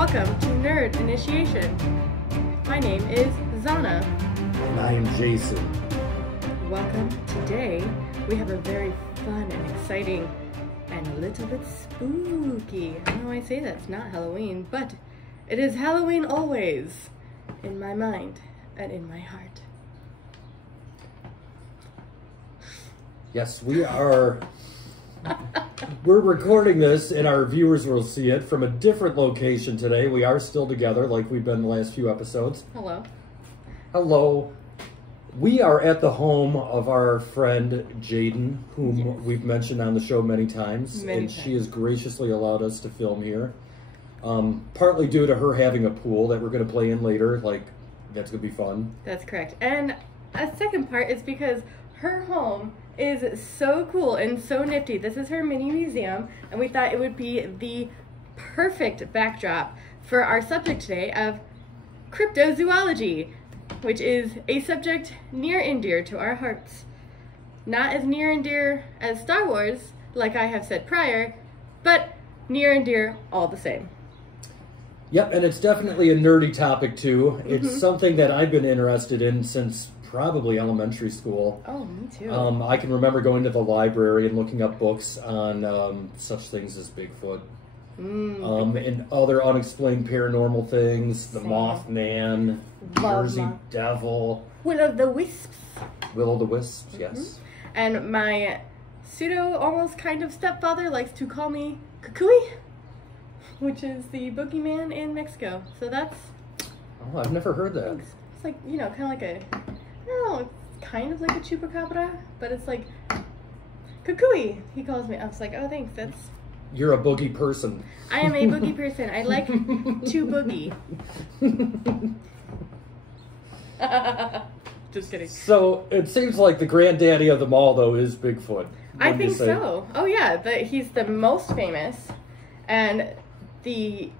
Welcome to Nerd Initiation. My name is Zana. And I am Jason. Welcome. Today we have a very fun and exciting and a little bit spooky. I know I say that's not Halloween, but it is Halloween always in my mind and in my heart. Yes, we're recording this and our viewers will see it from a different location today. We are still together like we've been the last few episodes. Hello. Hello. We are at the home of our friend Jaden, whom we've mentioned on the show many times. She has graciously allowed us to film here. Partly due to her having a pool that we're going to play in later. Like, that's going to be fun. That's correct. And a second part is because her home is so cool and so nifty. This is her mini museum, and we thought it would be the perfect backdrop for our subject today of cryptozoology, which is a subject near and dear to our hearts. Not as near and dear as Star Wars, like I have said prior, but near and dear all the same. Yep, and it's definitely a nerdy topic too. It's something that I've been interested in since probably elementary school. Oh, me too. I can remember going to the library and looking up books on such things as Bigfoot. And other unexplained paranormal things, the Mothman, Jersey Devil. Will-o'-the-wisps. Will-o'-the-wisps, yes. And my pseudo, almost kind of stepfather likes to call me Cucuy, which is the boogeyman in Mexico. So that's... Oh, I've never heard that. It's like, you know, kind of like a... I don't know, it's kind of like a chupacabra, but it's like... Cucuy, he calls me. I was like, oh, thanks, that's... You're a boogie person. I am a boogie person. I like to boogie. Just kidding. So, it seems like the granddaddy of them all, though, is Bigfoot. I think so. Oh, yeah. He's the most famous. And the...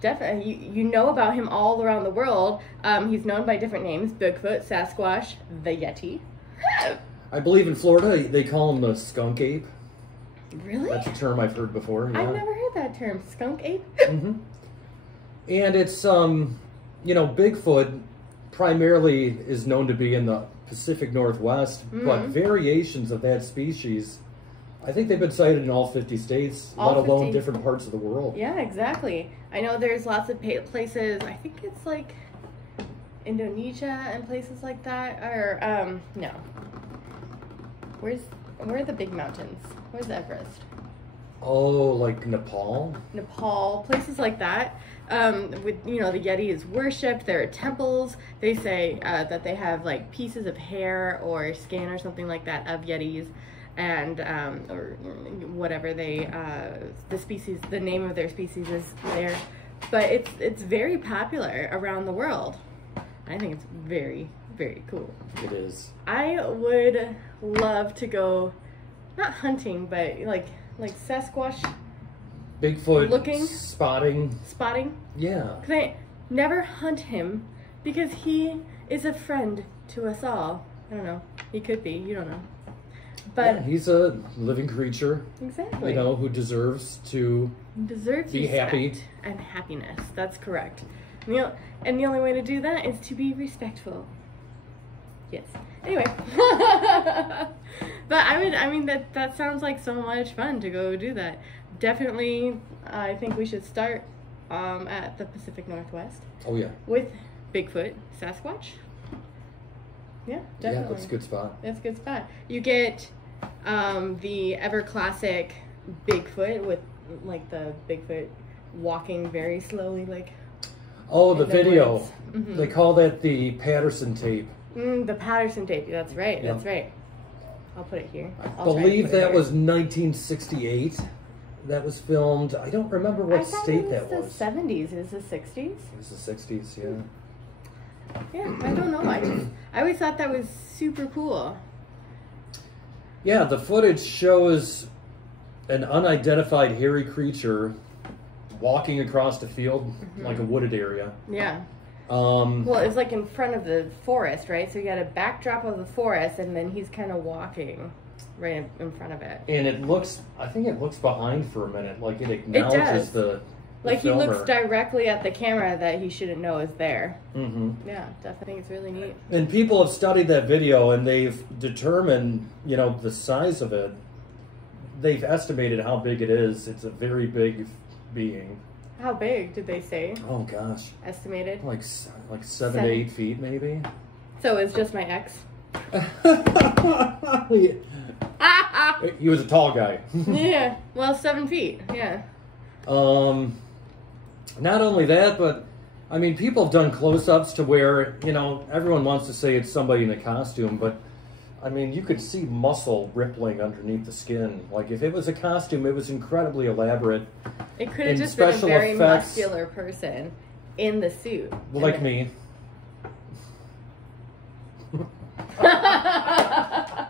definitely, you know about him all around the world. He's known by different names. Bigfoot, Sasquatch, the Yeti. I believe in Florida, they call him the skunk ape. Really? That's a term I've heard before. Yeah. I've never heard that term. Skunk ape? And it's, you know, Bigfoot primarily is known to be in the Pacific Northwest, but variations of that species, I think they've been sighted in all 50 states, let alone different parts of the world. Yeah, exactly. I know there's lots of places, I think it's like Indonesia and places like that, or, no. Where are the big mountains? Where's Everest? Oh, like Nepal? Nepal, places like that. With, you know, the Yeti is worshipped. There are temples. They say that they have like pieces of hair or skin or something like that of Yetis, and or whatever they the species, the name of their species is there. But it's very popular around the world. I think it's very, very cool. It is. I would love to go, not hunting, but like Sasquatch. Bigfoot looking. Spotting. Yeah. Because I never hunt him because he is a friend to us all. I don't know. He could be. You don't know. But yeah, he's a living creature. Exactly. You know, who deserves to be happy. And happiness. That's correct. And the only way to do that is to be respectful. Yes. Anyway. But I mean, that sounds like so much fun to go do that. Definitely, I think we should start at the Pacific Northwest. Oh, yeah. With Bigfoot, Sasquatch. Yeah, definitely. Yeah, that's a good spot. That's a good spot. You get the ever classic Bigfoot with like the Bigfoot walking very slowly, like. Oh, the video. They call that the Patterson Tape. The Patterson Tape. That's right. Yep. That's right. I'll put it here. I believe that was 1968. That was filmed. I don't remember what state that was. It was the 70s. It was the 60s? It was the 60s, yeah. Yeah, I don't know. I always thought that was super cool. Yeah, the footage shows an unidentified hairy creature walking across the field, like a wooded area. Yeah. Well, it was like in front of the forest, right? So you got a backdrop of the forest, and then he's kind of walking right in front of it. And it looks, I think it looks behind for a minute, like it acknowledges the Like he looks directly at the camera that he shouldn't know is there. Mm-hmm. Yeah, definitely, it's really neat. And people have studied that video, and they've determined, you know, the size of it. They've estimated how big it is. It's a very big being. How big did they say? Oh gosh. Estimated? Like 7 to 8 feet, maybe. So it's just my ex. He was a tall guy. Yeah. Well, 7 feet. Yeah. Not only that, but I mean, people have done close-ups to where, you know, everyone wants to say it's somebody in a costume, but I mean, you could see muscle rippling underneath the skin. Like if it was a costume, it was incredibly elaborate. It could have just been a very muscular person in the suit. Like me. I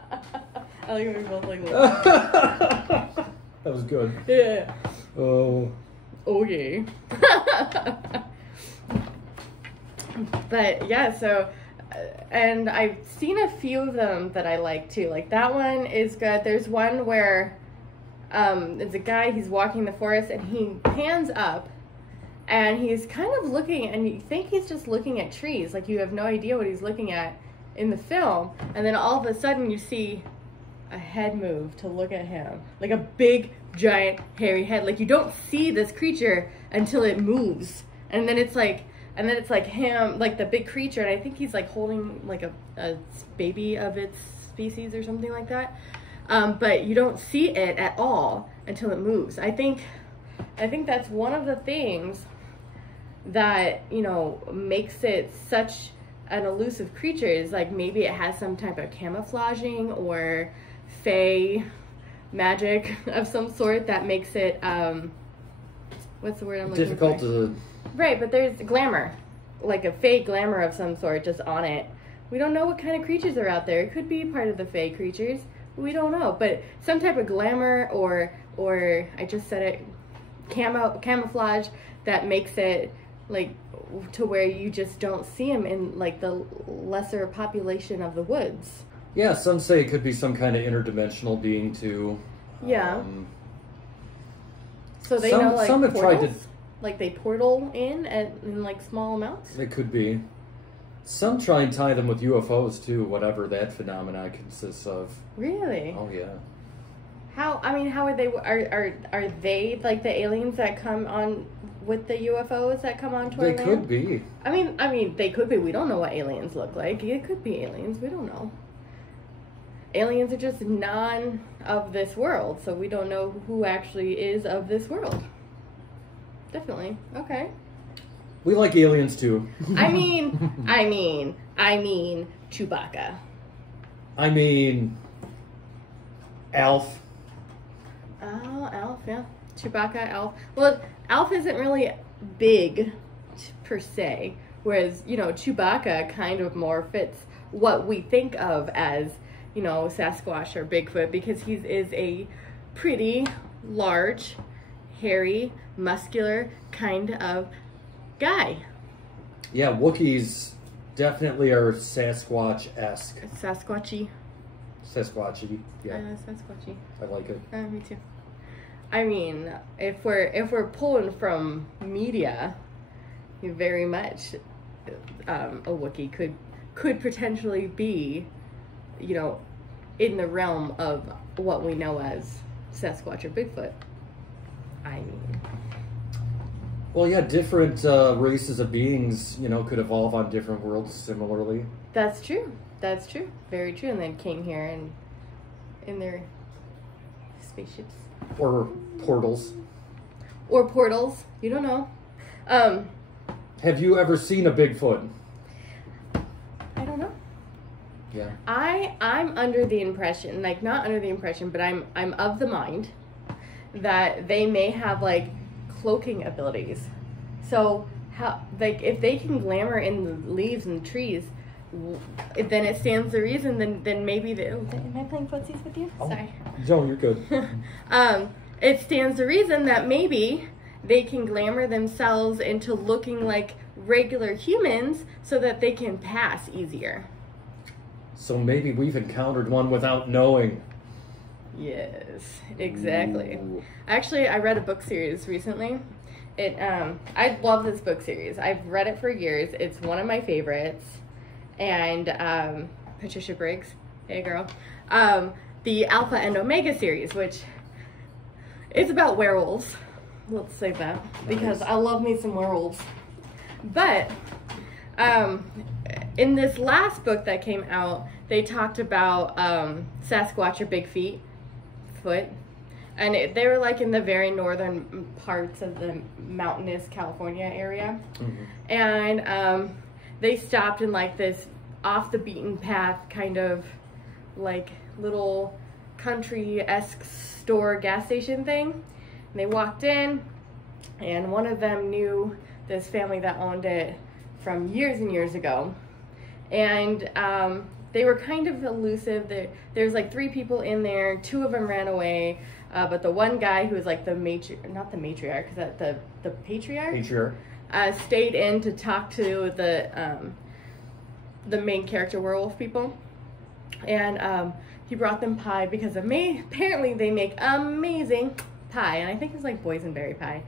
like when we both like that. That was good. Yeah. Oh. Okay. But yeah, so, and I've seen a few of them that I like too. Like that one is good. There's one where there's a guy, he's walking the forest and he pans up and he's kind of looking, and you think he's just looking at trees. Like you have no idea what he's looking at in the film. And then all of a sudden you see a head move to look at him. Like a big, giant, hairy head. Like you don't see this creature until it moves. And then it's like him, like the big creature, and I think he's like holding like a baby of its species or something like that. But you don't see it at all until it moves. I think that's one of the things that, you know, makes it such an elusive creature, is like maybe it has some type of camouflaging or fey magic of some sort that makes it, what's the word I'm looking for? Difficult to... Right, but there's glamour, like a fey glamour of some sort just on it. We don't know what kind of creatures are out there. It could be part of the fey creatures. We don't know, but some type of glamour or I just said it, camouflage that makes it like to where you just don't see them in like the lesser population of the woods. Yeah, some say it could be some kind of interdimensional being too. Yeah. So they know like some have portals? tried to... Like they portal in like small amounts? It could be. Some try and tie them with UFOs too, whatever that phenomena consists of. Really? Oh yeah. How are they? Are they like the aliens that come on with the UFOs that come onto our land? They could be. I mean, they could be. We don't know what aliens look like. It could be aliens. We don't know. Aliens are just none of this world, so we don't know who actually is of this world. Definitely. Okay. We like aliens too. I mean, Chewbacca. I mean, Alf. Oh, Alf, yeah. Chewbacca, Alf. Well, Alf isn't really big per se, whereas, you know, Chewbacca kind of more fits what we think of as, you know, Sasquatch or Bigfoot, because he is a pretty large, hairy, muscular kind of guy. Yeah, Wookiees definitely are Sasquatch-esque. Sasquatchy. Sasquatchy, yeah. Sasquatchy. I like it. Me too. I mean, if we're pulling from media, very much a Wookiee could potentially be, you know, in the realm of what we know as Sasquatch or Bigfoot. I mean, well, yeah, different races of beings, you know, could evolve on different worlds similarly. That's true. That's true. Very true. And then came here and in their spaceships. Or portals. Or portals. You don't know. Have you ever seen a Bigfoot? I don't know. Yeah. I'm under the impression, like not under the impression, but I'm of the mind that they may have like cloaking abilities. So how, like, if they can glamour in the leaves and trees, then it stands to reason. Then maybe am I playing footsies with you? Oh, sorry. No, you're good. It stands to reason that maybe they can glamour themselves into looking like regular humans so that they can pass easier. So maybe we've encountered one without knowing. Yes, exactly. Ooh. Actually, I read a book series recently, I love this book series. I've read it for years. It's one of my favorites. And Patricia Briggs, hey girl, the Alpha and Omega series, which is about werewolves. Let's say that, because I love me some werewolves. But in this last book that came out, they talked about Sasquatch or Bigfoot, and they were like in the very northern parts of the mountainous California area. And they stopped in like this off the beaten path kind of like little country-esque store gas station thing. And they walked in, and one of them knew this family that owned it from years and years ago. And they were kind of elusive. There's like 3 people in there. 2 of them ran away. But the one guy who was like the not the matriarch, is that the patriarch? Stayed in to talk to the main character werewolf people. And he brought them pie because apparently they make amazing pie. And I think it's like boysenberry pie.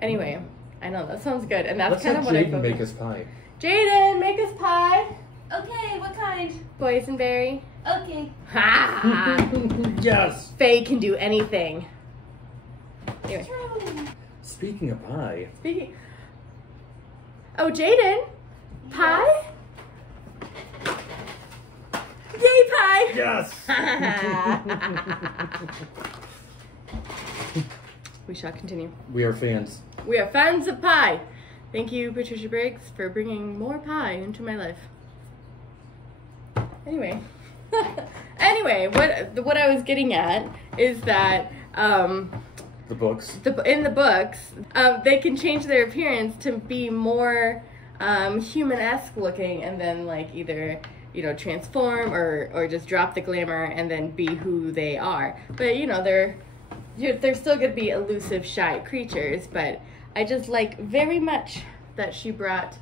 Anyway, I know, that sounds good. And that's kind of what I focus. Let's have Jaden make us pie. Jaden, make us pie. Okay, what kind? Boysenberry. Okay. Ha! Yes! Faye can do anything. Anyway. Speaking of pie. Oh, Jaden. Pie? Yay, pie! Yes! We shall continue. We are fans. We are fans of pie. Thank you, Patricia Briggs, for bringing more pie into my life. Anyway. What I was getting at is that the books. In the books, they can change their appearance to be more human-esque looking, and then like either transform or just drop the glamour and then be who they are. But they're still gonna be elusive, shy creatures. But I just like very much that she brought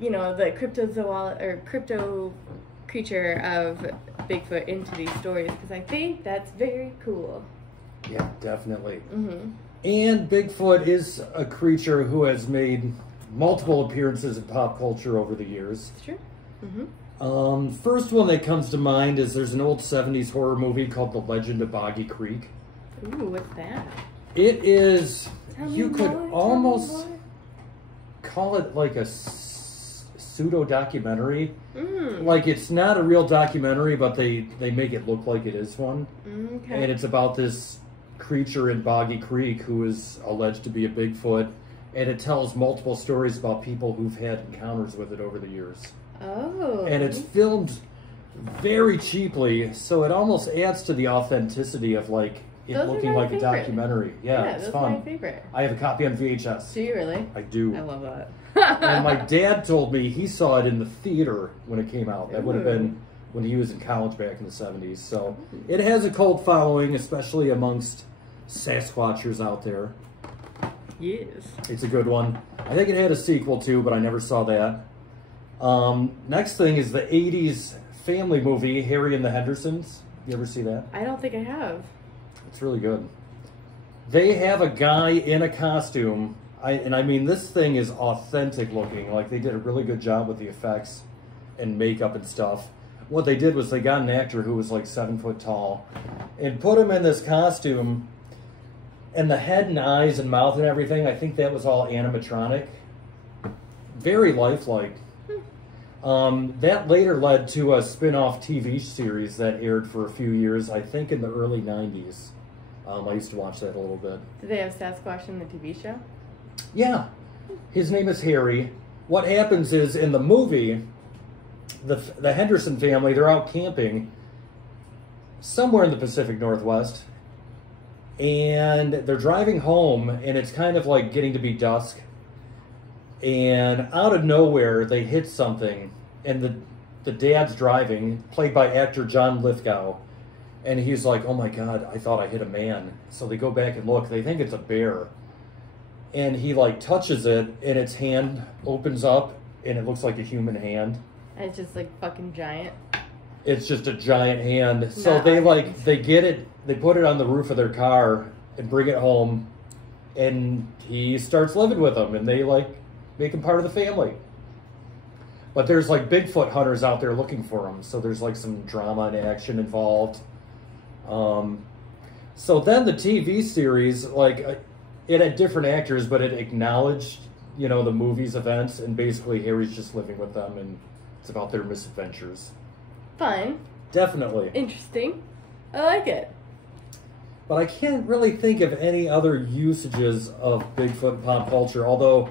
the crypto creature of Bigfoot into these stories, because I think that's very cool. Yeah, definitely. And Bigfoot is a creature who has made multiple appearances in pop culture over the years. It's true. First one that comes to mind is there's an old 70s horror movie called The Legend of Boggy Creek. Ooh, what's that? It is, you could almost call it like a pseudo-documentary. Like, it's not a real documentary, but they make it look like it is one. Okay. And it's about this creature in Boggy Creek who is alleged to be a Bigfoot, and it tells multiple stories about people who've had encounters with it over the years. Oh. And it's filmed very cheaply, so it almost adds to the authenticity of like it looking like a documentary. Yeah, it's fun. Those are my favorite. I have a copy on VHS. Do you really? I do. I love that. And my dad told me he saw it in the theater when it came out. That would have been when he was in college back in the 70s. So it has a cult following, especially amongst Sasquatchers out there. Yes. It's a good one. I think it had a sequel too, but I never saw that. Next thing is the 80s family movie, Harry and the Hendersons. You ever see that? I don't think I have. It's really good. They have a guy in a costume, and I mean, this thing is authentic looking. Like, they did a really good job with the effects and makeup and stuff. What they did was they got an actor who was like 7 foot tall and put him in this costume, and the head and eyes and mouth and everything, I think that was all animatronic. Very lifelike. That later led to a spin-off TV series that aired for a few years, I think in the early 90s. I used to watch that a little bit. Did they have Sasquatch in the TV show? Yeah. His name is Harry. What happens is, in the movie, the Henderson family, they're out camping somewhere in the Pacific Northwest, and they're driving home, and it's kind of like getting to be dusk, and out of nowhere, they hit something, and the dad's driving, played by actor John Lithgow, and he's like, oh my God, I thought I hit a man. So they go back and look, they think it's a bear, and he like touches it, and its hand opens up, and it looks like a human hand. And it's just like fucking giant. It's just a giant hand. So they get it, they put it on the roof of their car and bring it home, And he starts living with them, and they like make him part of the family. But there's like Bigfoot hunters out there looking for him, so there's like some drama and action involved. So then the TV series, like, it had different actors, but it acknowledged, you know, the movie's events, and basically Harry's just living with them, and it's about their misadventures. Fun. Definitely. Interesting. I like it. But I can't really think of any other usages of Bigfoot in pop culture, although...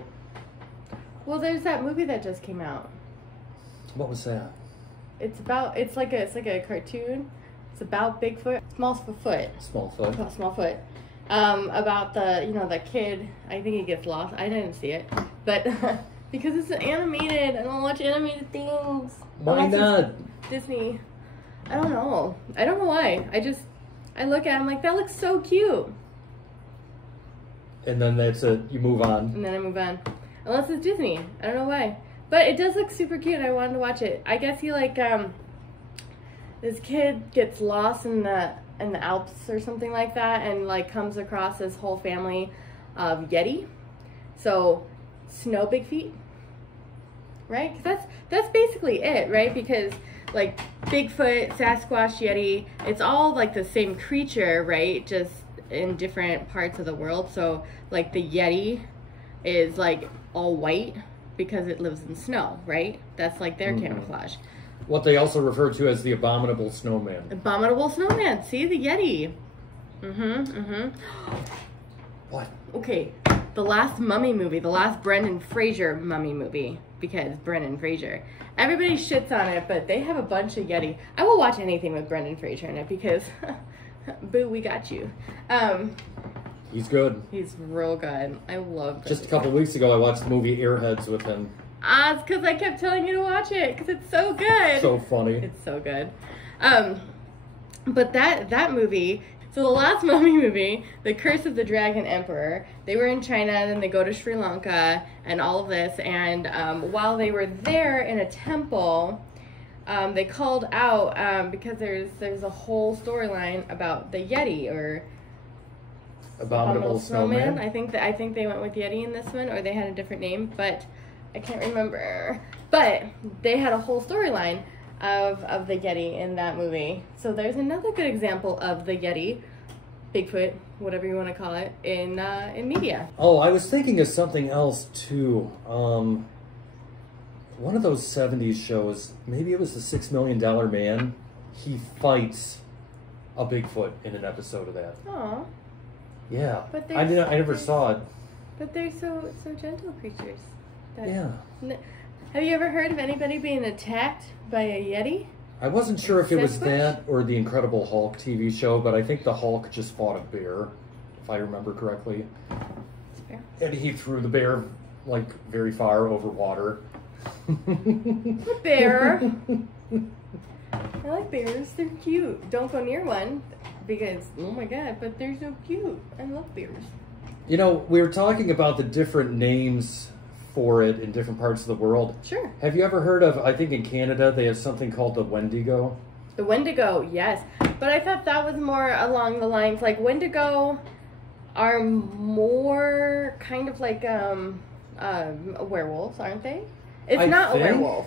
Well, there's that movie that just came out. What was that? It's like a cartoon. It's about Bigfoot. Smallfoot. Smallfoot. About the kid. I think he gets lost. I didn't see it, but because it's animated, I don't watch animated things. Why not? Disney. I don't know. I don't know why. I look at it, I'm like, that looks so cute. And then that's it. You move on. And then I move on. Unless it's Disney. I don't know why. But it does look super cute. I wanted to watch it. I guess he this kid gets lost in the Alps or something like that, and like comes across this whole family of Yeti. So snow big feet, right? 'Cause that's basically it, right? Because like Bigfoot, Sasquatch, Yeti, it's all like the same creature, right? Just in different parts of the world. So like the Yeti is like all white because it lives in snow, right? That's like their camouflage. What they also refer to as the abominable snowman. Abominable snowman. See, the Yeti. What? Okay, the last mummy movie, the last Brendan Fraser mummy movie, because Brendan Fraser. Everybody shits on it, but they have a bunch of Yeti. I will watch anything with Brendan Fraser in it because, boo, we got you. He's good. He's real good. I love Brendan. Just a couple weeks ago, I watched the movie Airheads with him. It's because I kept telling you to watch it, because it's so good. So funny. It's so good. But that movie, so the last mummy movie, The Curse of the Dragon Emperor, they were in China, then they go to Sri Lanka, and all of this, and while they were there in a temple, they called out, because there's a whole storyline about the Yeti, or Abominable Snowman. I think they went with Yeti in this one, or they had a different name, but I can't remember. But they had a whole storyline of the Yeti in that movie. So there's another good example of the Yeti, Bigfoot, whatever you want to call it, in media. Oh, I was thinking of something else too. One of those 70s shows, maybe it was The $6 Million Man. He fights a Bigfoot in an episode of that. Aw. Yeah. I never saw it. But they're so gentle creatures. Yeah. Have you ever heard of anybody being attacked by a Yeti? I wasn't sure if it was Sasquatch? that or the Incredible Hulk TV show, but I think the Hulk just fought a bear, if I remember correctly. Fair. And he threw the bear, like, very far over water. A bear. I like bears. They're cute. Don't go near one because, oh my god, but they're so cute. I love bears. You know, we were talking about the different names for it in different parts of the world. Sure. Have you ever heard of, I think in Canada, they have something called the Wendigo? The Wendigo, yes. But I thought that was more along the lines, like Wendigo are more kind of like werewolves, aren't they? It's not a werewolf.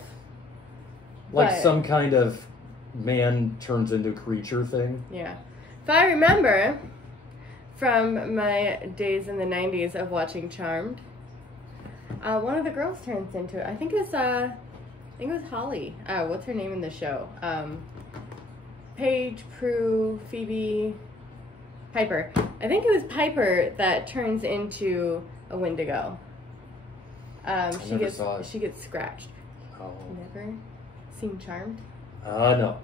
Like some kind of man turns into creature thing? Yeah. If I remember from my days in the 90s of watching Charmed, one of the girls turns into it. I think it was Holly. What's her name in the show? Paige, Prue, Phoebe, Piper. I think it was Piper that turns into a Wendigo. She gets scratched. Oh. Never seen Charmed? No.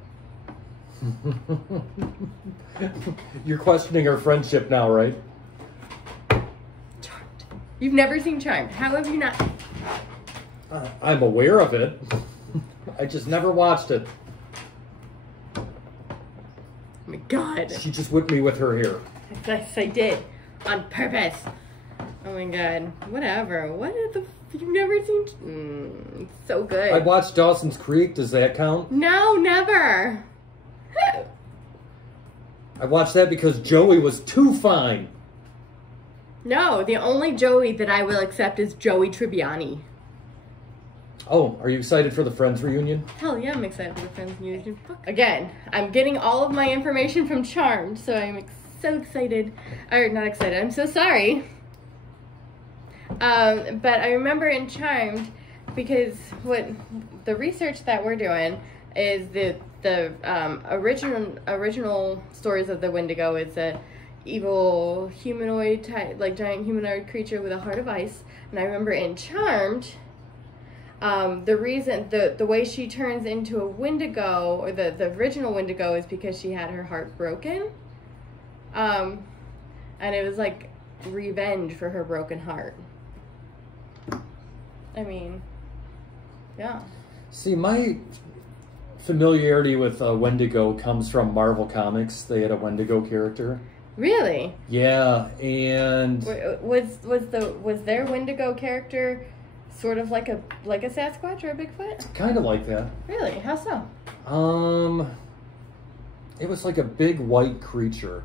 You're questioning our friendship now, right? Charmed. You've never seen Charmed. How have you not? I'm aware of it. I just never watched it. Oh my god. She just whipped me with her hair. Yes, I did. On purpose. Oh my god. Whatever. What the you've never seen? It's so good. I watched Dawson's Creek. Does that count? No, never. I watched that because Joey was too fine. No, the only Joey that I will accept is Joey Tribbiani. Oh, are you excited for the Friends reunion? Hell yeah, I'm excited for the Friends reunion. Again, I'm getting all of my information from Charmed, so I'm so excited. Or, not excited, I'm so sorry. But I remember in Charmed, because what the research that we're doing is the original stories of the Wendigo is a evil humanoid type, like giant humanoid creature with a heart of ice. And I remember in Charmed, the reason the way she turns into a Wendigo, or the original Wendigo, is because she had her heart broken. And it was like revenge for her broken heart. I mean, yeah. See, my familiarity with Wendigo comes from Marvel Comics. They had a Wendigo character. Really? Yeah, and was their Wendigo character sort of like a Sasquatch or a Bigfoot? Kind of like that. Really? How so? It was like a big white creature.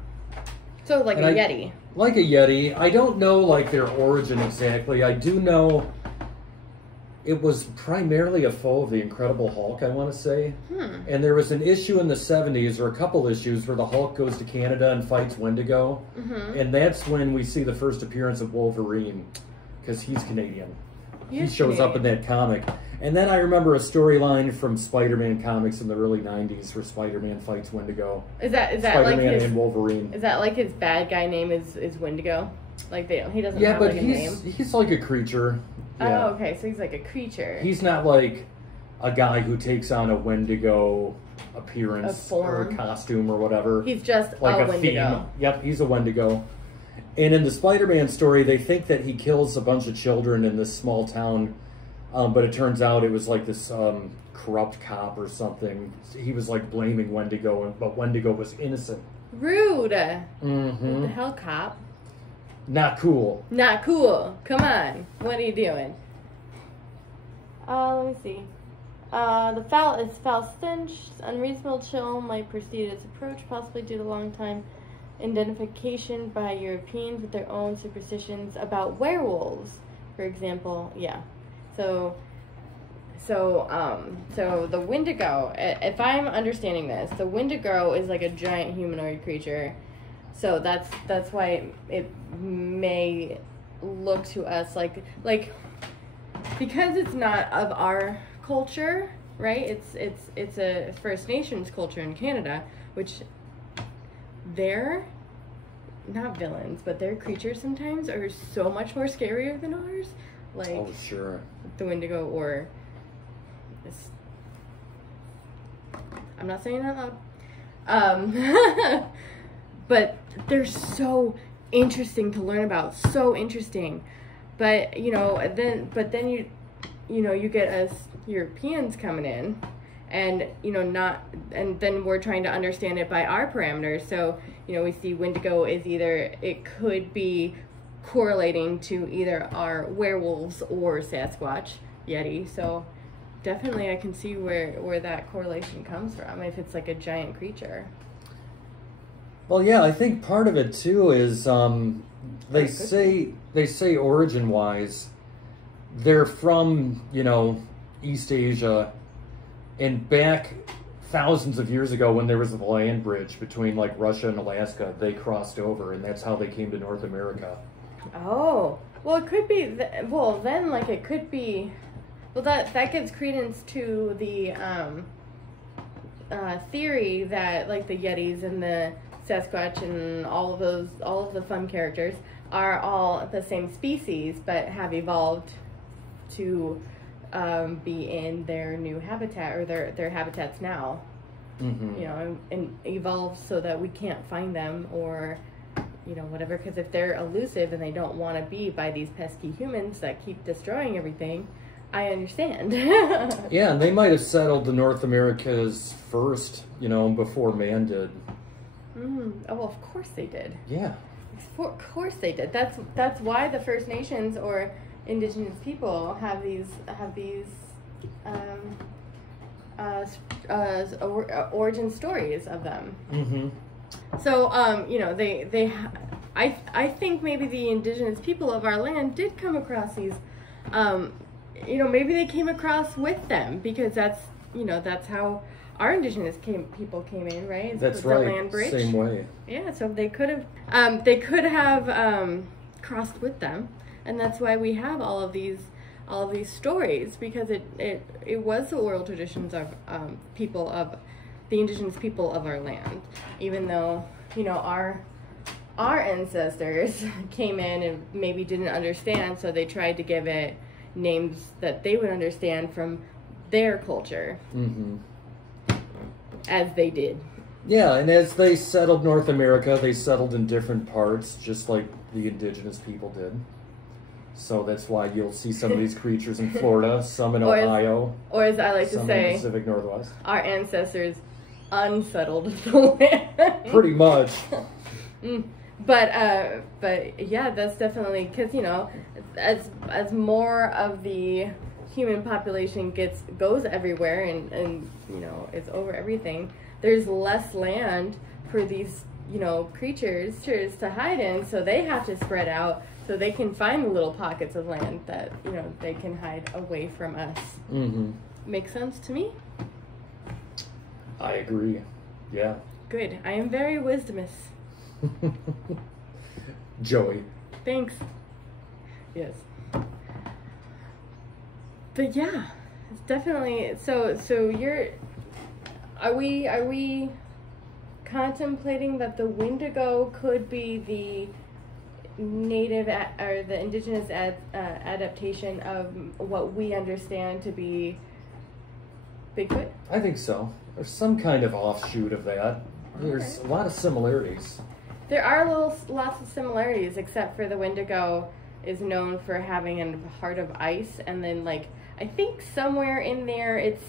So like a Yeti. Like a Yeti. I don't know like their origin exactly. I do know it was primarily a foe of the Incredible Hulk, I want to say. And there was an issue in the 70s, or a couple issues, where the Hulk goes to Canada and fights Wendigo. And that's when we see the first appearance of Wolverine, because he's Canadian. He shows up in that comic. And then I remember a storyline from Spider-Man comics in the early 90s where Spider-Man fights Wendigo. Is that Spider-Man like his, and Wolverine. Is that like his bad guy name is Wendigo? Like he doesn't have but like a name? He's like a creature. Yeah. Oh, okay, so he's like a creature. He's not like a guy who takes on a Wendigo appearance or a costume or whatever. He's just like a Wendigo. Theme. Yep, he's a Wendigo. And in the Spider-Man story, they think that he kills a bunch of children in this small town, but it turns out it was like this corrupt cop or something. He was like blaming Wendigo, but Wendigo was innocent. Rude. What the hell, cop? Not cool. Not cool. Come on. What are you doing? Let me see. The foul stench, unreasonable chill might precede its approach, possibly due to long time identification by Europeans with their own superstitions about werewolves, for example. Yeah. So the Wendigo, if I'm understanding this, the Wendigo is like a giant humanoid creature. So that's why it may look to us like because it's not of our culture, right? It's a First Nations culture in Canada, which they're not villains, but their creatures sometimes are so much more scarier than ours. Like, oh, sure. The Wendigo or this. I'm not saying that loud. But they're so interesting to learn about. So interesting. But then you get us Europeans coming in, and and then we're trying to understand it by our parameters. So we see Windigo is it could be correlating to either our werewolves or Sasquatch, Yeti. So definitely I can see where that correlation comes from if it's like a giant creature. Well, yeah, I think part of it too is they say origin-wise they're from East Asia, and back thousands of years ago when there was the land bridge between like Russia and Alaska, they crossed over, and that's how they came to North America. Oh, well, it could be. It could be. Well, that gives credence to the theory that like the Yetis and the Sasquatch and all of the fun characters are all the same species, but have evolved to be in their new habitat or their habitats now. Mm-hmm. And evolve so that we can't find them or whatever. Because if they're elusive and they don't want to be by these pesky humans that keep destroying everything, I understand. Yeah, and they might have settled the North Americas first, before man did. Oh, well, of course they did. Yeah. Of course they did. That's why the First Nations or indigenous people have these origin stories of them. Mm-hmm. So I think maybe the indigenous people of our land did come across these, you know, maybe they came across with them, because that's, you know, that's how our indigenous people came in, right? That's the right. Land bridge. Same way. Yeah, so they could have crossed with them, and that's why we have all of these stories, because it was the oral traditions of people of the indigenous people of our land, even though, you know, our ancestors came in and maybe didn't understand, so they tried to give it names that they would understand from their culture. Mm-hmm. As they did. Yeah, and as they settled North America, they settled in different parts, just like the indigenous people did. So that's why you'll see some of these creatures in Florida, some in Ohio, or as I like to say, in the Pacific Northwest. Our ancestors unsettled the land. Pretty much. But yeah, that's definitely, because, you know, as more of the human population goes everywhere and you know, it's over everything, there's less land for these, you know, creatures to hide in, so they have to spread out so they can find the little pockets of land that, you know, they can hide away from us. Mm-hmm. Makes sense to me? I agree. Yeah. Good. I am very wisdomous. Joey. Thanks. Yes. But yeah, it's definitely so are we contemplating that the Windigo could be the native or the indigenous adaptation of what we understand to be Bigfoot? I think so. There's some kind of offshoot of that. There's a lot of similarities. There are lots of similarities, except for the Wendigo is known for having a heart of ice, and then, like, I think somewhere in there it's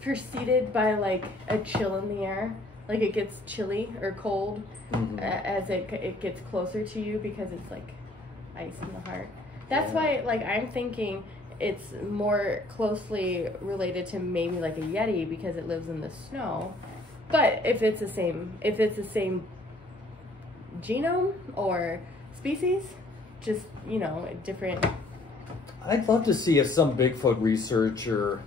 preceded by, like, a chill in the air. Like, it gets chilly or cold as it gets closer to you, because it's, like, ice in the heart. That's why, like, I'm thinking it's more closely related to maybe, like, a Yeti, because it lives in the snow. But if it's the same genome or species, just, you know, different. I'd love to see if some Bigfoot researcher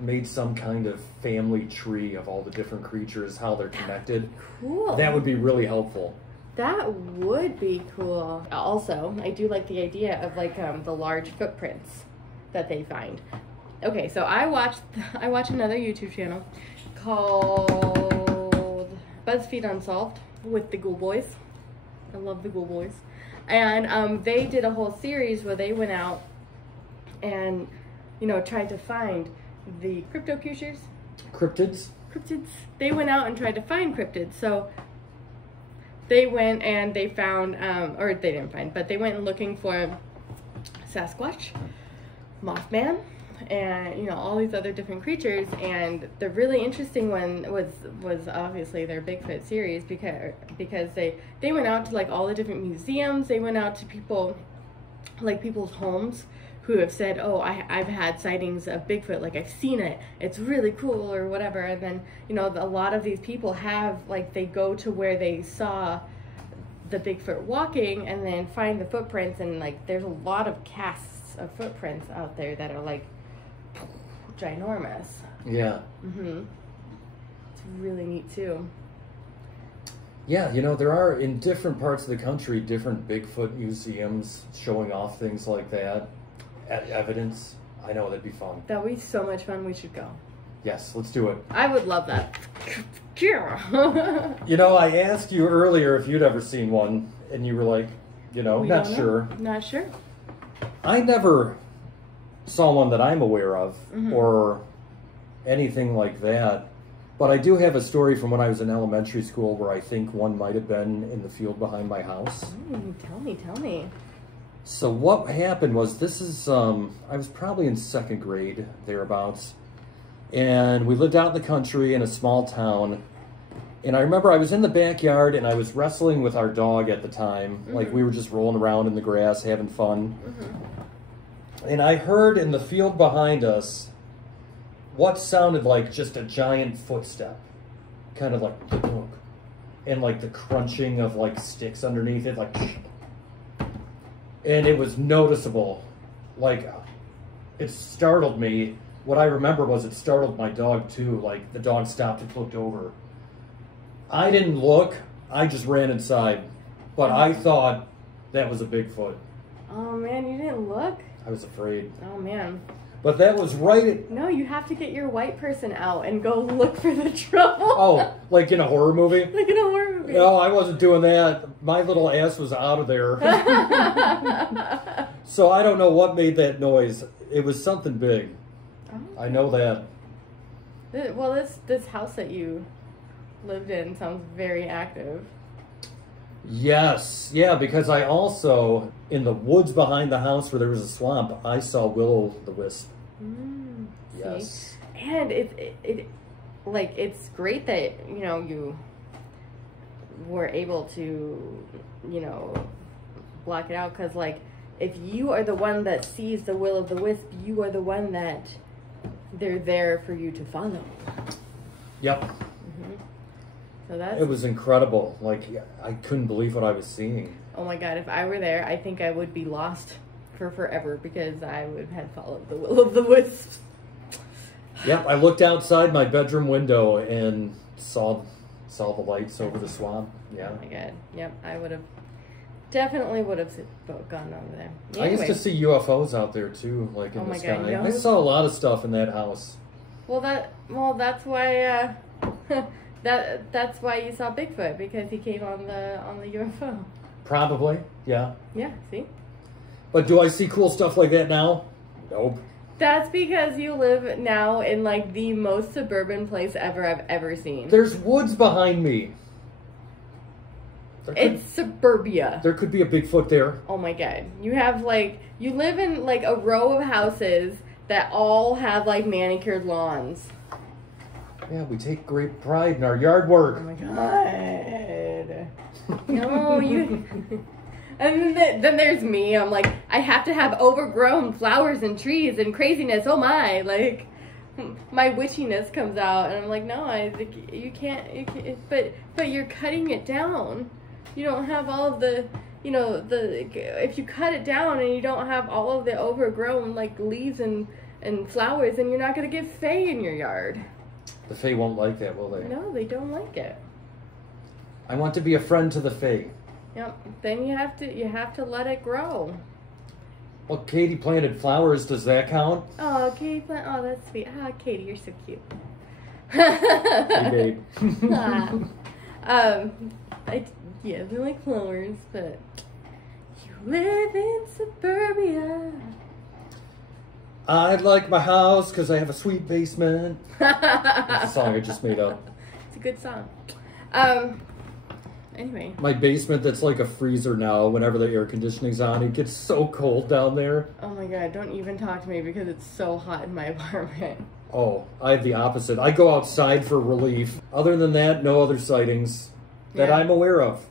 made some kind of family tree of all the different creatures, how they're connected. Cool. That would be really helpful. That would be cool. Also, I do like the idea of, like, the large footprints that they find. Okay, so I watch another YouTube channel called BuzzFeed Unsolved with the Ghoul Boys. I love the Ghoul Boys. And they did a whole series where they went out and, you know, tried to find the cryptids. They went out and tried to find cryptids. So they went and they found, or they didn't find, but they went looking for Sasquatch, Mothman, and, you know, all these other different creatures. And the really interesting one was obviously their Bigfoot series, because they went out to, like, all the different museums. They went out to people, like, people's homes, who have said, oh, I've had sightings of Bigfoot, like, I've seen it, it's really cool, or whatever. And then, you know, a lot of these people have, like, they go to where they saw the Bigfoot walking and then find the footprints, and, like, there's a lot of casts of footprints out there that are, like, ginormous. Yeah. It's really neat too. Yeah, you know, there are, in different parts of the country, different Bigfoot museums showing off things like that. Evidence. I know, that'd be fun. That would be so much fun. We should go. Yes, let's do it. I would love that. You know, I asked you earlier if you'd ever seen one, and you were like, you know, not sure. Not sure. I never saw one that I'm aware of, or anything like that. But I do have a story from when I was in elementary school where I think one might have been in the field behind my house. Ooh, tell me. So what happened was, this is, I was probably in 2nd grade, thereabouts. And we lived out in the country in a small town. And I remember I was in the backyard and I was wrestling with our dog at the time. Like, we were just rolling around in the grass, having fun. And I heard in the field behind us what sounded like just a giant footstep. Kind of like, and like the crunching of like sticks underneath it, like, and it was noticeable. Like, it startled me. What I remember was it startled my dog too. Like, the dog stopped and looked over. I didn't look, I just ran inside. But I thought that was a Bigfoot. Oh man, you didn't look? I was afraid. Oh man. But that was right at... No, you have to get your white person out and go look for the trouble. Oh, like in a horror movie? Like in a horror movie. No, I wasn't doing that. My little ass was out of there. So I don't know what made that noise. It was something big. Oh. I know that. Well, this house that you lived in sounds very active. Yes. Yeah, because I also, in the woods behind the house where there was a swamp, I saw will-o'-the-wisp. Yes. See? And it's great that, you know, you were able to, you know, block it out, because, like, if you are the one that sees the will-o'-the-wisp, you are the one that they're there for you to follow. Yep. So it was incredible. Like, I couldn't believe what I was seeing. Oh my God, if I were there, I think I would be lost for forever, because I would have followed the will-o'-the-wisp. Yep, I looked outside my bedroom window and saw the lights over the swamp. Yeah. Oh my God. Yep, I definitely would have gone over there. Anyway. I used to see UFOs out there too, like in the sky. God, no. I saw a lot of stuff in that house. Well, that's why that's why you saw Bigfoot, because he came on the UFO. Probably, yeah. Yeah, see? But do I see cool stuff like that now? Nope. That's because you live now in, like, the most suburban place ever I've ever seen. There's woods behind me. It's suburbia. There could be a Bigfoot there. Oh my God. You have, like, you live in, like, a row of houses that all have, like, manicured lawns. Yeah, we take great pride in our yard work. Oh my God. No, you... And then there's me. I'm like, I have to have overgrown flowers and trees and craziness. Oh my, like, my witchiness comes out, and I'm like, no, you can't. But you're cutting it down. You don't have all of the, you know, if you cut it down and you don't have all of the overgrown, like, leaves and flowers, then you're not gonna get fae in your yard. The fae won't like that, will they? No, they don't like it. I want to be a friend to the fae. Yep. Then you have to let it grow. Well, Katie planted flowers. Does that count? Oh, Katie oh, that's sweet. Ah, Katie, you're so cute. Hey, babe. Yeah, they like flowers, but you live in suburbia. I like my house because I have a sweet basement. That's a song I just made up. It's a good song. Anyway. My basement that's like a freezer now. Whenever the air conditioning's on, it gets so cold down there. Oh my God, don't even talk to me because it's so hot in my apartment. Oh, I have the opposite. I go outside for relief. Other than that, no other sightings that I'm aware of.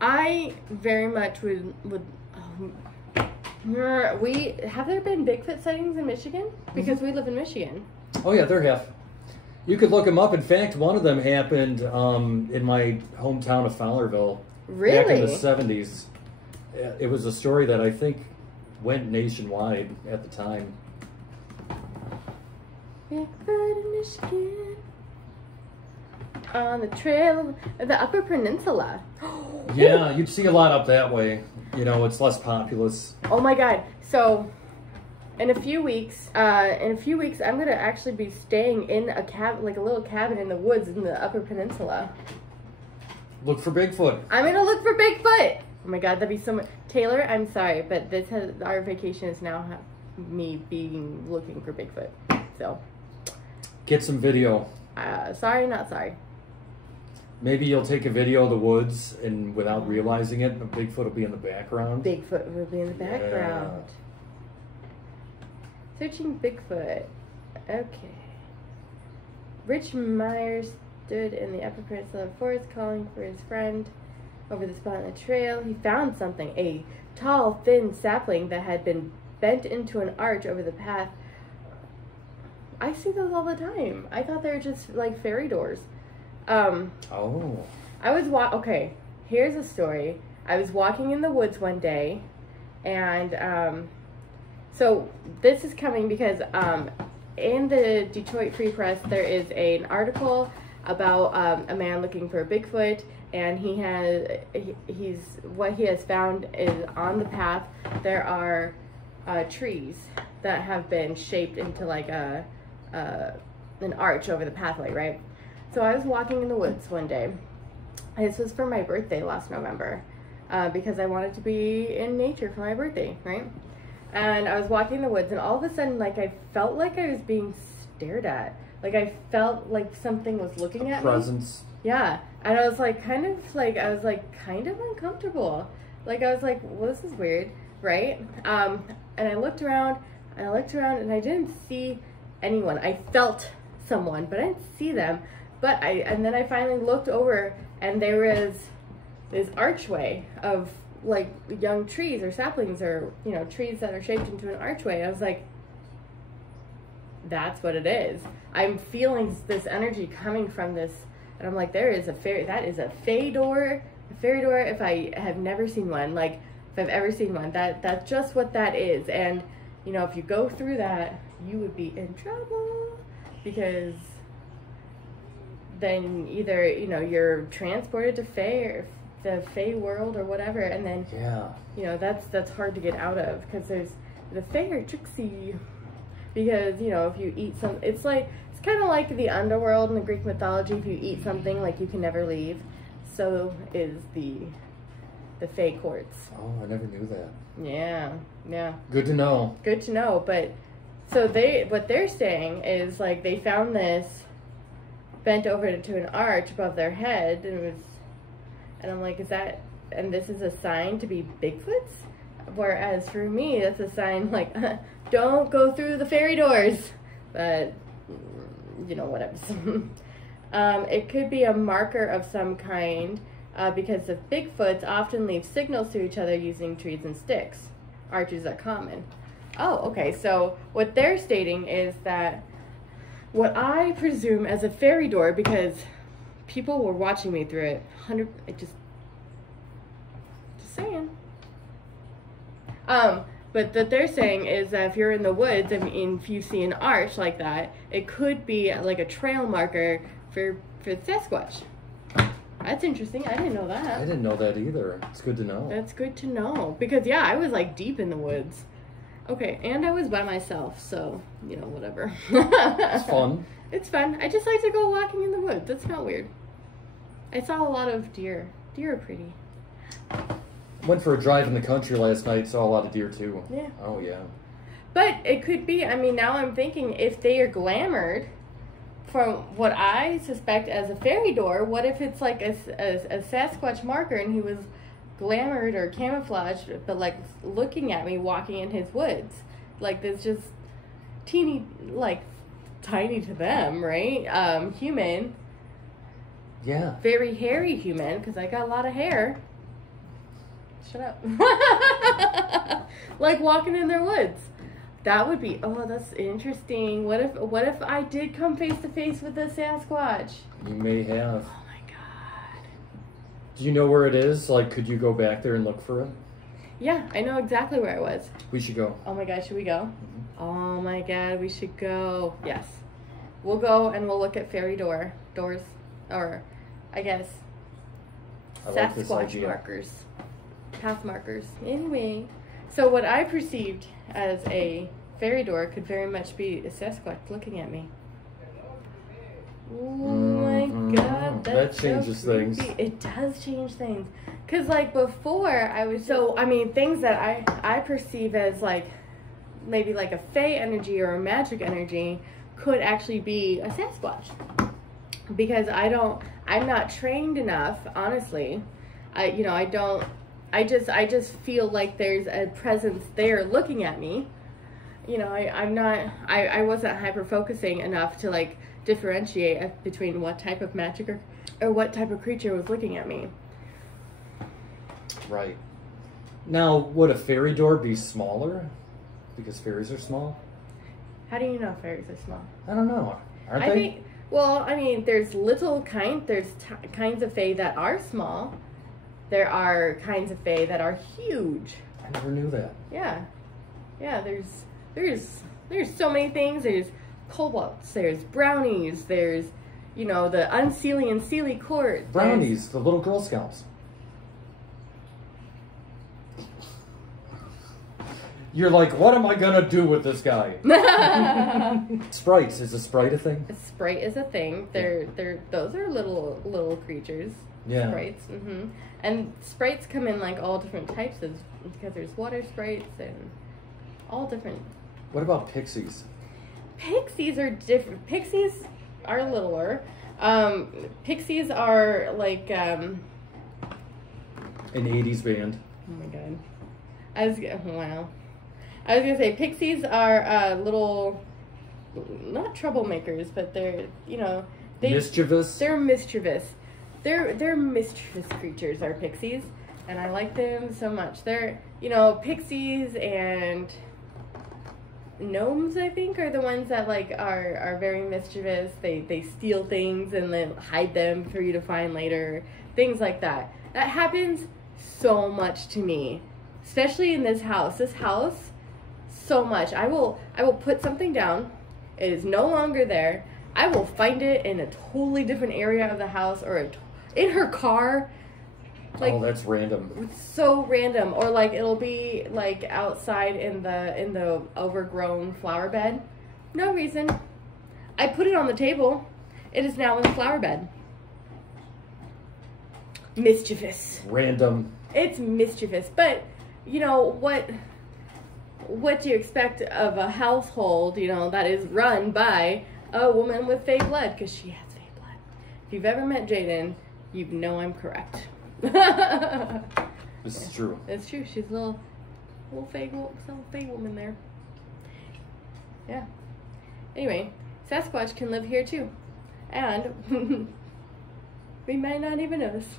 I very much would have there been Bigfoot sightings in Michigan? Because we live in Michigan. Oh yeah, there have. You could look them up. In fact, one of them happened in my hometown of Fowlerville. Really? Back in the 70s. It was a story that I think went nationwide at the time. Bigfoot in Michigan. On the trail of the Upper Peninsula. Yeah, you'd see a lot up that way. You know, it's less populous. Oh my God. So, in a few weeks, I'm gonna actually be staying in a cabin, like a little cabin in the woods in the Upper Peninsula. Look for Bigfoot. I'm gonna look for Bigfoot. Oh my God, that'd be so much. Taylor, I'm sorry, but our vacation is now me looking for Bigfoot. So, get some video. Sorry, not sorry. Maybe you'll take a video of the woods, and without realizing it, Bigfoot will be in the background. Bigfoot will be in the background. Yeah. Searching Bigfoot. Okay. Rich Myers stood in the Upper Peninsula Forest calling for his friend over the spot on the trail. He found something, a tall, thin sapling that had been bent into an arch over the path. I see those all the time. I thought they were just like fairy doors. Oh. Okay, here's a story. I was walking in the woods one day, and so this is coming because in the Detroit Free Press there is an article about a man looking for Bigfoot, and what he has found is on the path there are trees that have been shaped into like an arch over the pathway, right? So I was walking in the woods one day. This was for my birthday last November, because I wanted to be in nature for my birthday, right? And I was walking in the woods, and all of a sudden, like, I felt like I was being stared at. Like, I felt like something was looking at me. Presence. Yeah. And I was like, kind of uncomfortable. Like, I was like, well, this is weird, right? And I looked around, and I didn't see anyone. I felt someone, but I didn't see them. And then I finally looked over, and there was this archway of like young trees or saplings or, you know, trees that are shaped into an archway. I was like, that's what it is. I'm feeling this energy coming from this, and I'm like, that is a fairy door. A fairy door, if I have never seen one, like if I've ever seen one, that's just what that is. And, you know, if you go through that, you would be in trouble, because then either, you know, you're transported to the Fae world or whatever, and then, you know, that's hard to get out of, because there's the Fae are tricksy, because, you know, if you eat it's kind of like the underworld in the Greek mythology. If you eat something, like, you can never leave. So is the Fae courts. Oh, I never knew that. Yeah. Good to know. But so what they're saying is, like, they found this bent over into an arch above their head, and I'm like, and this is a sign to be Bigfoots? Whereas for me, that's a sign, like, don't go through the fairy doors. But, you know, whatever. It could be a marker of some kind, because the Bigfoots often leave signals to each other using trees and sticks. Arches are common. Oh, okay, so what they're stating is that what I presume as a fairy door, because people were watching me through it, just saying. But that they're saying is that if you're in the woods, I mean, if you see an arch like that, it could be like a trail marker for the Sasquatch. That's interesting. I didn't know that. I didn't know that either. It's good to know. That's good to know, because yeah, I was like deep in the woods. Okay, and I was by myself, so, you know, whatever. It's fun. It's fun. I just like to go walking in the woods. That's not weird. I saw a lot of deer. Deer are pretty. Went for a drive in the country last night, saw a lot of deer too. Yeah. Oh, yeah. But it could be, I mean, now I'm thinking, if they are glamored from what I suspect as a fairy door, what if it's like a Sasquatch marker, and he was glamored or camouflaged, but like looking at me walking in his woods? Like, this just teeny, like, tiny to them, right? Human. Yeah. Very hairy human, because I got a lot of hair. Shut up. Like, walking in their woods. That would be, oh, that's interesting. What if I did come face to face with a Sasquatch? You may have. Oh my god. Do you know where it is? Like, could you go back there and look for it? Yeah, I know exactly where it was. We should go. Oh my god, should we go? Mm-hmm. Oh my god, we should go. Yes. We'll go and we'll look at fairy doors. Or, I guess, Sasquatch markers. Path markers. Anyway, so what I perceived as a fairy door could very much be a Sasquatch looking at me. Oh my god, that changes so things. It does change things. Because, like, before I was I mean, things that I perceive as, like, maybe like a fae energy or a magic energy could actually be a Sasquatch. Because I'm not trained enough, honestly. I just feel like there's a presence there looking at me. You know, I wasn't hyper-focusing enough to, like, differentiate between what type of magic or what type of creature was looking at me. Right. Now, would a fairy door be smaller? Because fairies are small? How do you know fairies are small? I don't know. Aren't they? Well, I mean, there's kinds of fae that are small. There are kinds of fae that are huge. I never knew that. Yeah. Yeah, there's so many things. There's kobolds, there's brownies, there's, you know, the unseelie and seelie court. Brownies, the little Girl Scouts. You're like, what am I gonna do with this guy? Sprites, is a sprite a thing? A sprite is a thing. Those are little creatures. Yeah. Sprites. And sprites come in like all different types because there's water sprites and all different. What about pixies? Pixies are different. Pixies are littler. Pixies are like an 80s band. Oh my god. Wow. I was gonna say pixies are little, not troublemakers, but they're, you know, mischievous. They're mischievous. They're mischievous creatures are pixies, and I like them so much. They're, you know, pixies and gnomes, I think, are the ones that like are very mischievous. They steal things and then hide them for you to find later. Things like that. That happens so much to me, especially in this house. This house, so much. I will put something down. It is no longer there. I will find it in a totally different area of the house or in her car. Like, oh, that's random. It's so random. Or like it'll be like outside in the overgrown flower bed. No reason. I put it on the table. It is now in the flower bed. Mischievous. Random. It's mischievous, but you know what do you expect of a household, you know, that is run by a woman with fey blood? Because she has fey blood. If you've ever met Jaden, you know I'm correct. This is true. It's true. She's a little fey woman there. Yeah. Anyway, Sasquatch can live here too. And we might not even notice.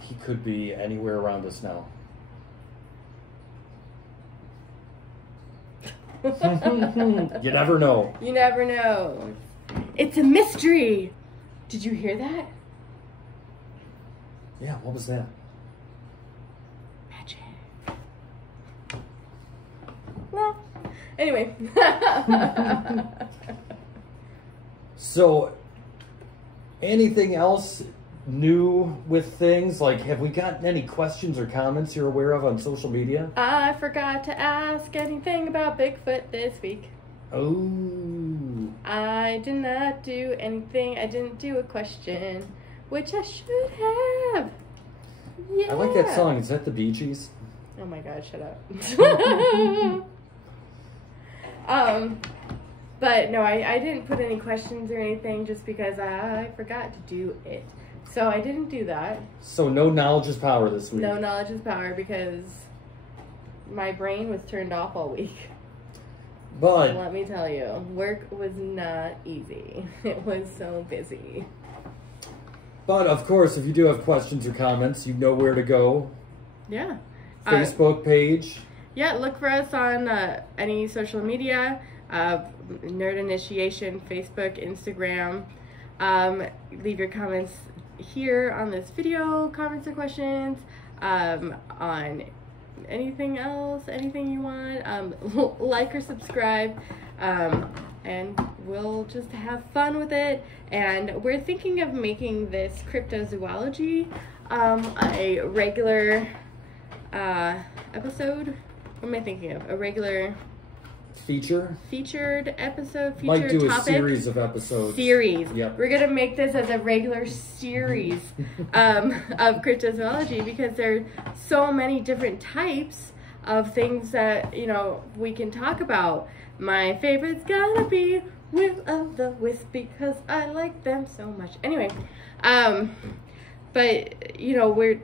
He could be anywhere around us now. You never know. You never know. It's a mystery. Did you hear that? Yeah, what was that? Magic. Well, anyway. So, anything else new with things? Like, have we gotten any questions or comments you're aware of on social media? I forgot to ask anything about Bigfoot this week. Oh. I did not do anything. I didn't do a question, which I should have. Yeah. I like that song. Is that the Bee Gees? Oh my god, shut up. But no, I didn't put any questions or anything just because I forgot to do it. So I didn't do that. So no knowledge is power this week. No knowledge is power because my brain was turned off all week. But let me tell you, work was not easy. It was so busy. But of course, if you do have questions or comments, you know where to go. Yeah. Facebook page. Yeah, look for us on any social media. Nerd Initiation, Facebook, Instagram. Leave your comments here on this video, comments or questions, on anything else, anything you want. Like or subscribe, and we'll just have fun with it. And we're thinking of making this Cryptozoology a regular episode. What am I thinking of? A regular featured episode, might do topic. A series of episodes. Yep. We're gonna make this as a regular series of Cryptozoology because there are so many different types of things that, you know, we can talk about. My favorite's gotta be Will of the Wisp because I like them so much. Anyway, but you know, we're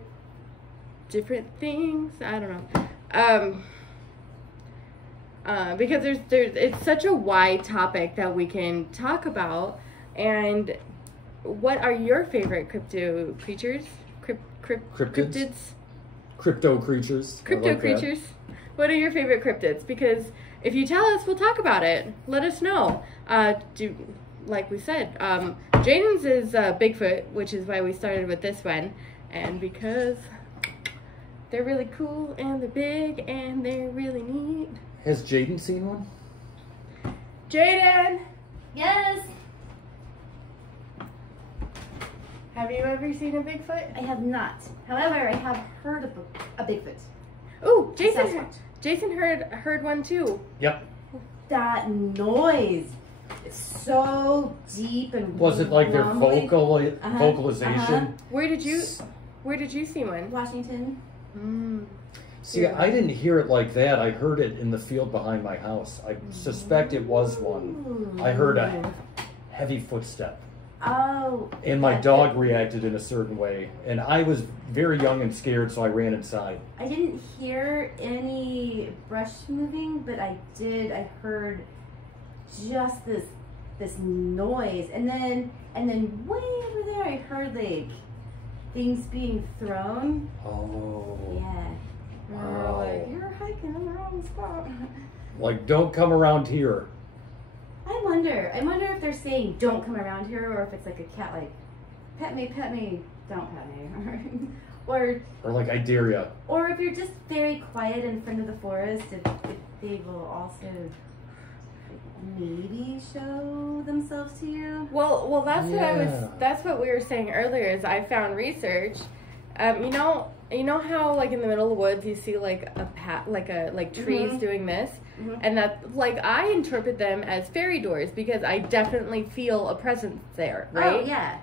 different things. I don't know. Because there's it's such a wide topic that we can talk about. And what are your favorite crypto creatures? Cryptids? Crypto creatures. Crypto creatures. What are your favorite cryptids? Because if you tell us, we'll talk about it. Let us know. like we said, Jaden's is Bigfoot, which is why we started with this one. And because they're really cool and they're big and they're really neat. Has Jaden seen one? Jaden! Yes! Have you ever seen a Bigfoot? I have not. However, I have heard of a Bigfoot. Ooh, Sasquatch. Jason heard one too. Yep. That noise. It's so deep and Was it like their vocalization? Where did you see one? Washington. See, I didn't hear it like that. I heard it in the field behind my house. I suspect it was one. I heard a heavy footstep. Oh. And my dog reacted in a certain way. And I was very young and scared, so I ran inside. I didn't hear any brush moving, but I heard just this noise. And then way over there I heard like things being thrown. Oh. Yeah. Wow. Like, you're hiking in the wrong spot. Like, don't come around here. I wonder if they're saying don't come around here, or if it's like a cat, like pet me, don't pet me, or like I dare ya. Or if you're just very quiet in front of the forest, if they will also maybe show themselves to you. Well, that's what we were saying earlier. Is I found research. You know how like in the middle of the woods you see like trees doing this, and that like I interpret them as fairy doors because I definitely feel a presence there, right? Oh yeah.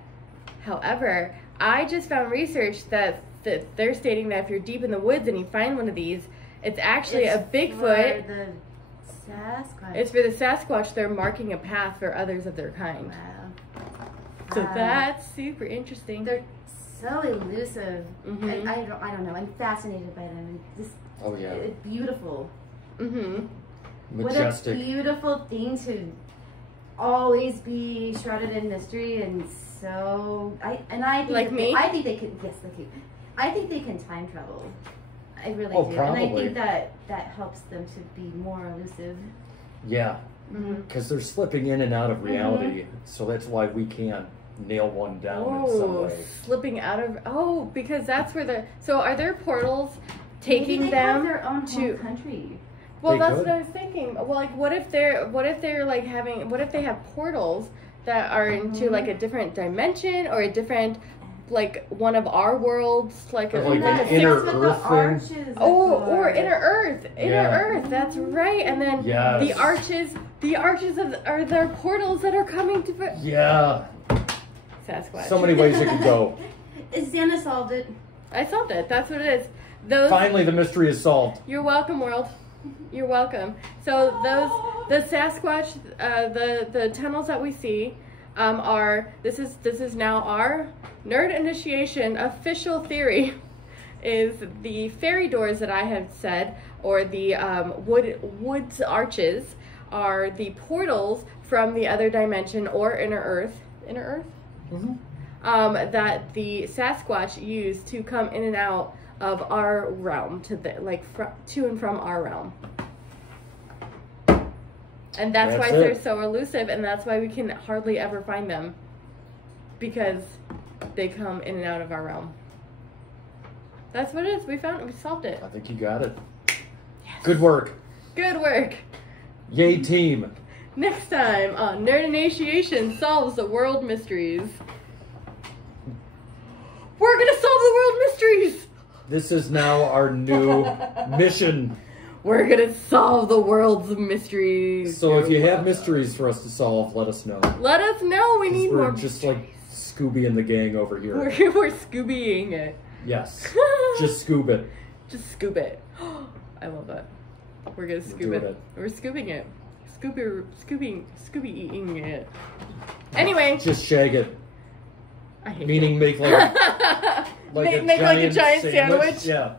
However, I just found research that they're stating that if you're deep in the woods and you find one of these, it's actually a Bigfoot. For the Sasquatch. It's for the Sasquatch. They're marking a path for others of their kind. Wow. So that's super interesting. They're so elusive. And I don't know. I'm fascinated by them. And just, it's beautiful. Majestic. What a beautiful thing to always be shrouded in mystery, and so I think like me. I think they can. Yes, like you. I think they can time travel. I really do, probably. and I think that helps them to be more elusive. Yeah, because they're slipping in and out of reality, so that's why we can't nail one down in some way. Slipping out of because that's where so are there portals taking Maybe they them have their own to home country? Well, They that's could. what I was thinking. Well, like what if they're like having what if they have portals that are into like a different dimension or a different like one of our worlds, like Or a like an inner earth thing. or inner earth, Earth. That's right. And then the arches are their portals that are coming to Sasquatch. So many ways it could go. Xana solved it. I solved it. That's what it is. Finally, the mystery is solved. You're welcome, world. You're welcome. So the Sasquatch, the tunnels that we see, this is now our nerd initiation official theory, is the fairy doors that I have said, or the woods arches, are the portals from the other dimension or inner earth, that the Sasquatch used to come in and out of our realm, to and from our realm. And that's why they're so elusive, and that's why we can hardly ever find them, because they come in and out of our realm. That's what it is. We solved it. I think you got it. Yes. Good work. Good work. Yay, team. Next time on Nerd Initiation Solves the World Mysteries. We're gonna solve the world mysteries! This is now our new mission. We're gonna solve the world's mysteries. So if you have mysteries for us to solve, let us know. Let us know. We need more. We're just like Scooby and the gang over here. We're Scoobying it. Yes. Just scoop it. Just scoop it. I love that. We're gonna scoop it. We're scooping it. Scooby eating it. Anyway. Just shag it. I hate Meaning it. make like make like a giant sandwich? Yeah.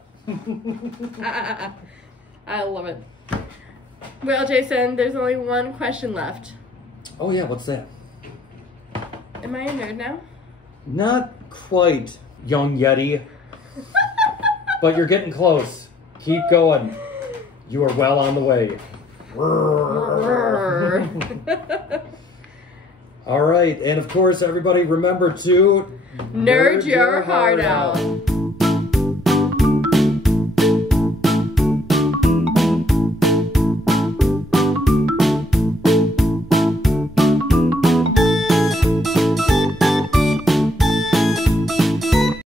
I love it. Well, Jason, there's only one question left. Oh yeah, what's that? Am I a nerd now? Not quite, young Yeti. But you're getting close. Keep going. You are well on the way. All right, and of course, everybody remember to Nerd your heart out.